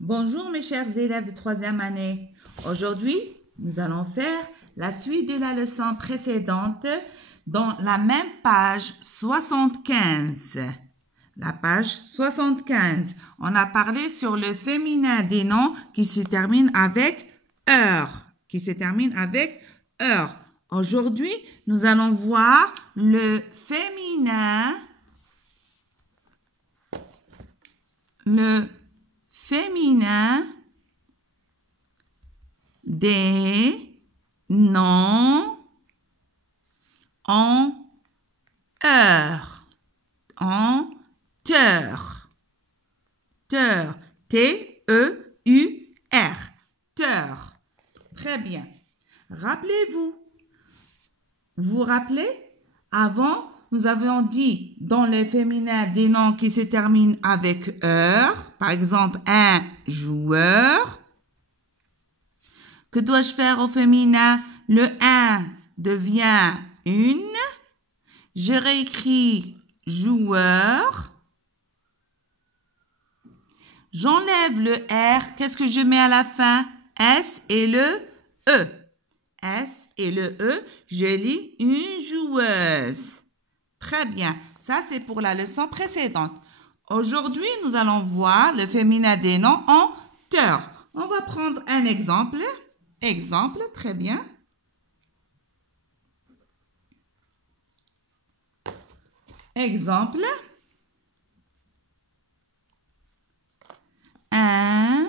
Bonjour mes chers élèves de troisième année. Aujourd'hui, nous allons faire la suite de la leçon précédente dans la même page 75. La page 75. On a parlé sur le féminin des noms qui se termine avec heure. Aujourd'hui, nous allons voir le féminin des noms en heure. T-E-U-R. Teur. Très bien. Rappelez-vous. Vous vous rappelez? Avant, nous avions dit dans le féminin des noms qui se terminent avec heure. Par exemple, un joueur. Que dois-je faire au féminin? Le 1 devient une. Je réécris joueur. J'enlève le R. Qu'est-ce que je mets à la fin? S et le E. S et le E. Je lis une joueuse. Très bien. Ça, c'est pour la leçon précédente. Aujourd'hui, nous allons voir le féminin des noms en teur. On va prendre un exemple. Exemple, très bien. Exemple. Un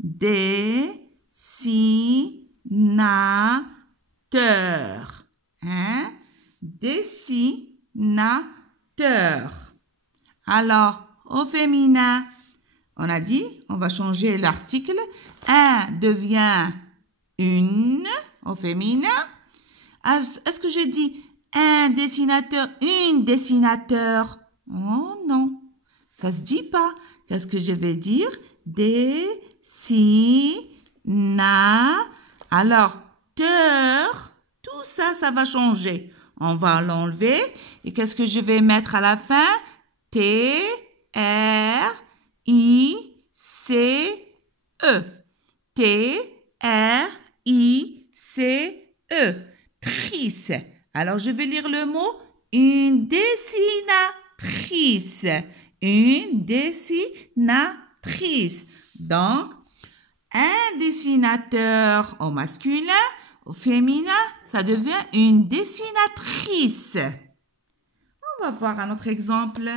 dessinateur. Un dessinateur. Alors, au féminin, on a dit, on va changer l'article. Un devient une au féminin. Est-ce que je dis un dessinateur, une dessinateur? Oh non, ça se dit pas. Qu'est-ce que je vais dire? Alors, teur, tout ça, ça va changer. On va l'enlever. Et qu'est-ce que je vais mettre à la fin? T-R-I-C-E. T-R-I-C-E. Trice. Alors, je vais lire le mot une dessinatrice. Une dessinatrice. Donc, un dessinateur au masculin, au féminin, ça devient une dessinatrice. On va voir un autre exemple.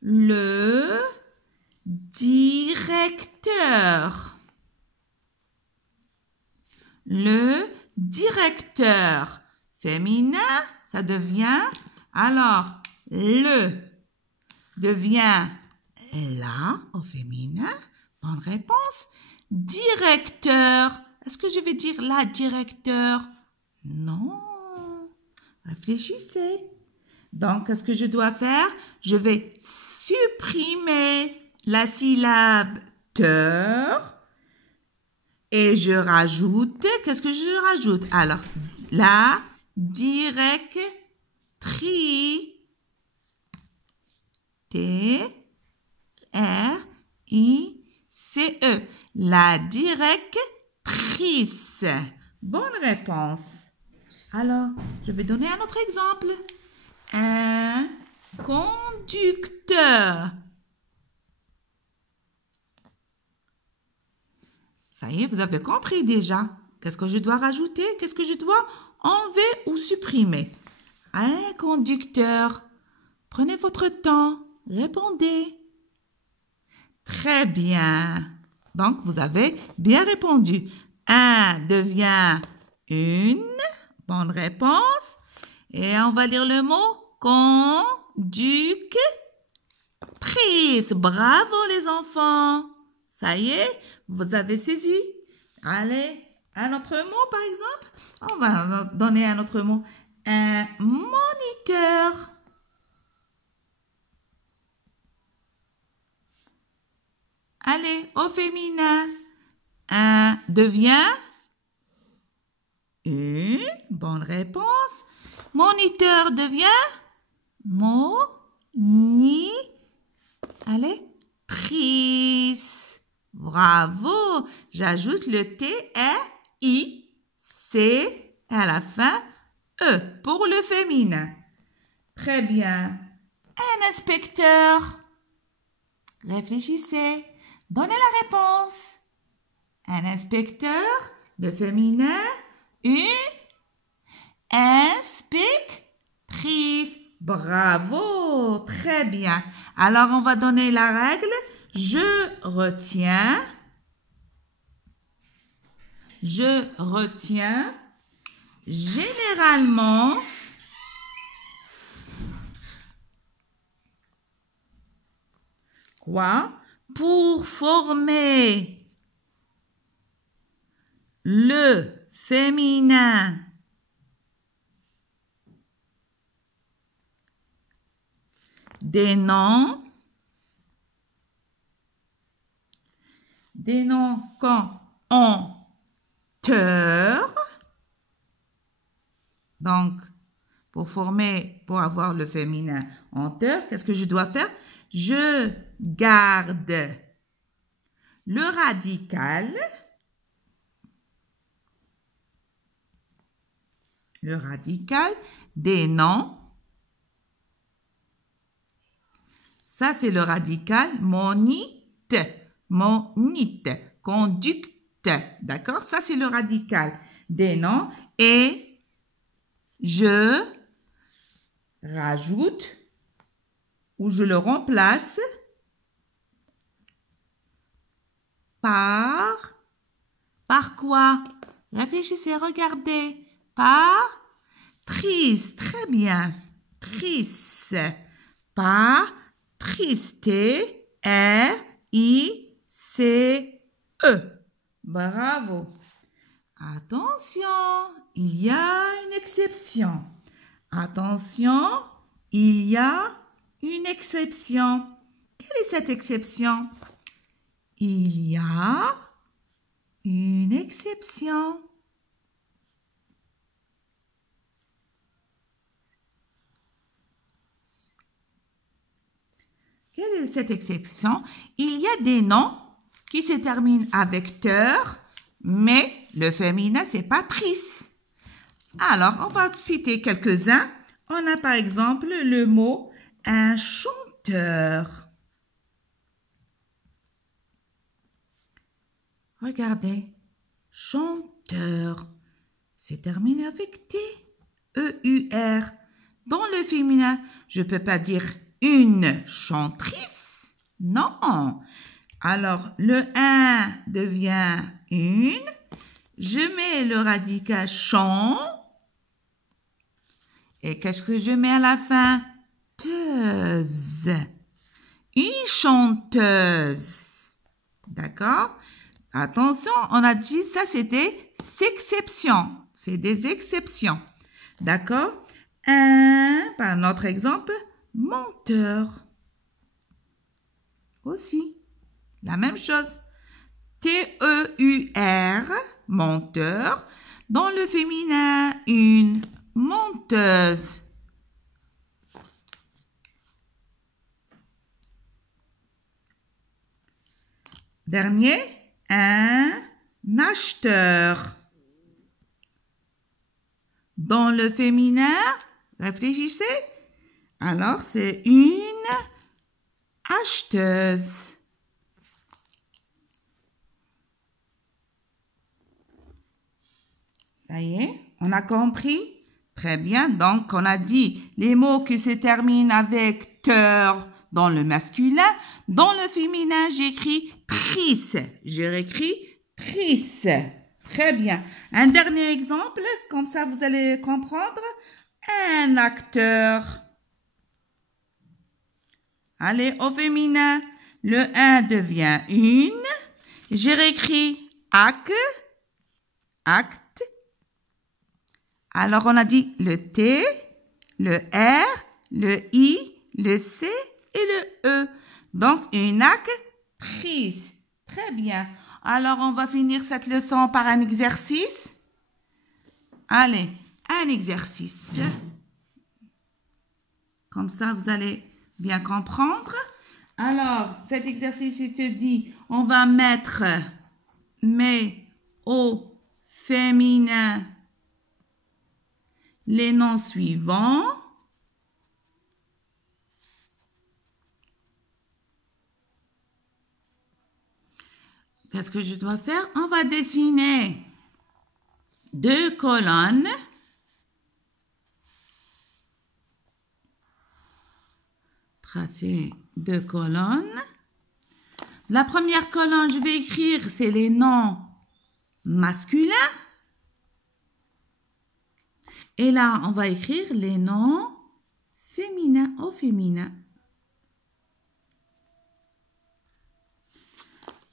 Le directeur. Le directeur. Féminin, ça devient, alors, le devient la au féminin. Bonne réponse. Directeur. Est-ce que je vais dire la directeur? Non. Réfléchissez. Donc, qu'est-ce que je dois faire? Je vais supprimer la syllabe teur et je rajoute, qu'est-ce que je rajoute? Alors, la directrice. T-R-I-C-E. La directrice. Bonne réponse. Alors, je vais donner un autre exemple. Un conducteur. Ça y est, vous avez compris déjà. Qu'est-ce que je dois rajouter? Qu'est-ce que je dois enlever ou supprimer? Un conducteur. Prenez votre temps. Répondez. Très bien. Donc, vous avez bien répondu. Un devient une. Bonne réponse. Et on va lire le mot conductrice. Bravo les enfants. Ça y est, vous avez saisi. Allez, un autre mot par exemple. On va donner un autre mot. Un moniteur. Allez, au féminin. Un devient une. Bonne réponse. Moniteur devient Allez, trice. Bravo. J'ajoute le T, R, I, C et à la fin, E pour le féminin. Très bien. Un inspecteur. Réfléchissez. Donnez la réponse. Un inspecteur, le féminin, une inspectrice. Bravo, très bien. Alors, on va donner la règle. Je retiens généralement quoi? Pour former le féminin des noms quand on teur. Donc, pour avoir le féminin en teur, qu'est-ce que je dois faire? Je garde le radical des noms. Ça, c'est le radical monite, conducte. D'accord? Ça, c'est le radical des noms. Et je rajoute ou je le remplace par quoi? Réfléchissez, regardez. Par triste. Très bien. Triste. Par triste. R-I-C-E. Bravo. Attention, il y a une exception. Attention, il y a une exception. Quelle est cette exception? Il y a une exception. Quelle est cette exception? Il y a des noms qui se terminent avec teur, mais le féminin, c'est pas triste. Alors, on va citer quelques-uns. On a par exemple le mot un chanteur. Regardez, chanteur, c'est terminé avec T, E-U-R. Dans le féminin, je ne peux pas dire une chantrice. Non. Alors, le 1 devient une. Je mets le radical chant. Et qu'est-ce que je mets à la fin? Teuse. Une chanteuse. D'accord? Attention, on a dit ça, c'est des exceptions. C'est des exceptions. D'accord? Par notre exemple, menteur. Aussi. La même chose. T-E-U-R, menteur. Dans le féminin, une menteuse. Dernier, un acheteur. Dans le féminin, réfléchissez. Alors, c'est une acheteuse. Ça y est, on a compris? Très bien. Donc, on a dit les mots qui se terminent avec teur dans le masculin. Dans le féminin, j'écris trice. J'ai réécrit trice. Très bien. Un dernier exemple, comme ça vous allez comprendre. Un acteur. Allez, au féminin, le 1 devient une. J'ai réécrit acte. Alors, on a dit le T, le R, le I, le C et le E. Donc, une actrice. Très bien. Alors, on va finir cette leçon par un exercice. Allez, un exercice. Comme ça, vous allez bien comprendre. Alors, cet exercice, il te dit, on va mettre mais au féminin les noms suivants. Qu'est-ce que je dois faire? On va dessiner 2 colonnes. Tracer 2 colonnes. La première colonne, je vais écrire, c'est les noms masculins. Et là, on va écrire les noms féminins au féminin.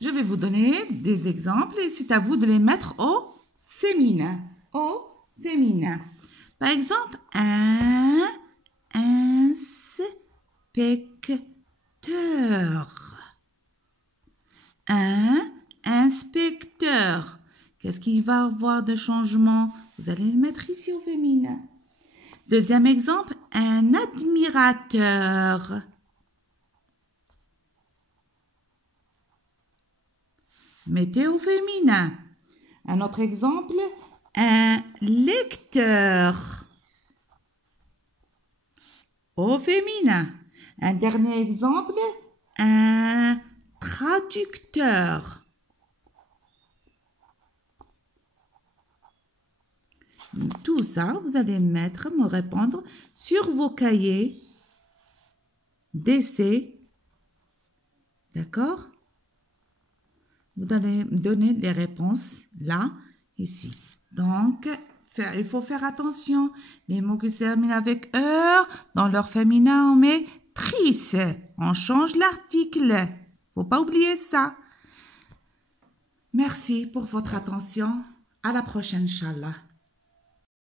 Je vais vous donner des exemples et c'est à vous de les mettre au féminin. Au féminin. Par exemple, un inspecteur. Un inspecteur. Qu'est-ce qu'il va avoir de changement? Vous allez le mettre ici au féminin. Deuxième exemple, un admirateur. Mettez au féminin. Un autre exemple, un lecteur. Au féminin. Un dernier exemple, un traducteur. Tout ça, vous allez me répondre sur vos cahiers d'essai. D'accord? Vous allez me donner les réponses là, ici. Donc, il faut faire attention. Les mots qui se terminent avec heure, dans leur féminin, on met trice. On change l'article. Faut pas oublier ça. Merci pour votre attention. À la prochaine, Inch'Allah.